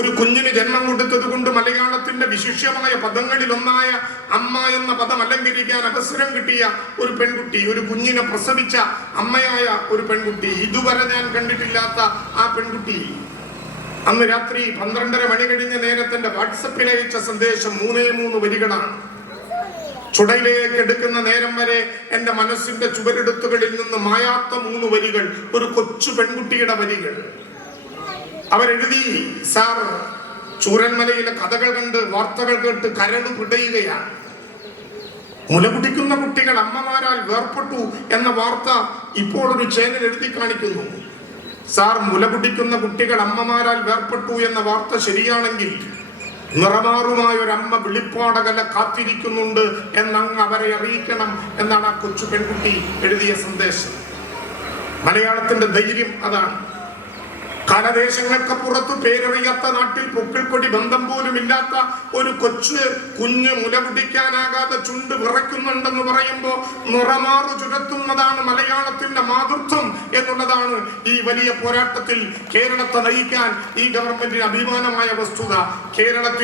ഒരു കുഞ്ഞിന് ജന്മം കൊടുത്തത് കൊണ്ട് മലയാളത്തിന്റെ വിശിഷ്യമായ പദങ്ങളിലൊന്നായ അമ്മ എന്ന പദം അലങ്കരിക്കാൻ അവസരം കിട്ടിയ ഒരു പെൺകുട്ടി, ഒരു കുഞ്ഞിനെ പ്രസവിച്ച അമ്മയായ ഒരു പെൺകുട്ടി, ഇതുവരെ ഞാൻ കണ്ടിട്ടില്ലാത്ത ആ പെൺകുട്ടി അന്ന് രാത്രി 12:30 മണി കഴിഞ്ഞ നേരത്തിന്റെ വാട്സപ്പിൽ അയച്ച സന്ദേശം 3 വരികളാണ്. ചുടയിലേക്ക് എടുക്കുന്ന നേരം വരെ എന്റെ മനസ്സിന്റെ ചുവരെടുത്തുകളിൽ നിന്ന് മായാത്ത 3 വരികൾ, ഒരു കൊച്ചു പെൺകുട്ടിയുടെ വരികൾ. അവരെഴുതി, സാർ, ചൂരന്മലയിലെ കഥകൾ കണ്ട് വാർത്തകൾ കേട്ട് കരട് പിടയുകയാണ്. മുലകുടിക്കുന്ന കുട്ടികൾ അമ്മമാരാൽ വേർപെട്ടു എന്ന വാർത്ത ഇപ്പോൾ ഒരു ചാനൽ എഴുതി കാണിക്കുന്നു. സാർ, മുലകുടിക്കുന്ന കുട്ടികൾ അമ്മമാരാൽ വേർപെട്ടു എന്ന വാർത്ത ശരിയാണെങ്കിൽ നിറമാറുമായ ഒരമ്മ വിളിപ്പാടകല കാത്തിരിക്കുന്നുണ്ട് എന്നങ്ങ് അവരെ അറിയിക്കണം എന്നാണ് ആ കൊച്ചു പെൺകുട്ടി എഴുതിയ സന്ദേശം. മലയാളത്തിന്റെ ധൈര്യം അതാണ്. കാലദേശങ്ങൾക്ക് പുറത്തു പേരറിയാത്ത നാട്ടിൽ പൊക്കിൾക്കൊടി ബന്ധം പോലും ഇല്ലാത്ത ഒരു കുഞ്ഞ് മുലകുടിക്കാനാകാതെ ചുണ്ട് വിറയ്ക്കുന്നുണ്ടെന്ന് പറയുമ്പോൾ നിറമാറു ചുരത്തുന്നതാണ് മലയാളത്തിന്റെ മാതൃത്വം എന്നുള്ളതാണ് ഈ വലിയ പോരാട്ടത്തിൽ കേരളത്തെ നയിക്കാൻ ഈ ഗവൺമെന്റിന് അഭിമാനമായ വസ്തുത. കേരളത്തിൽ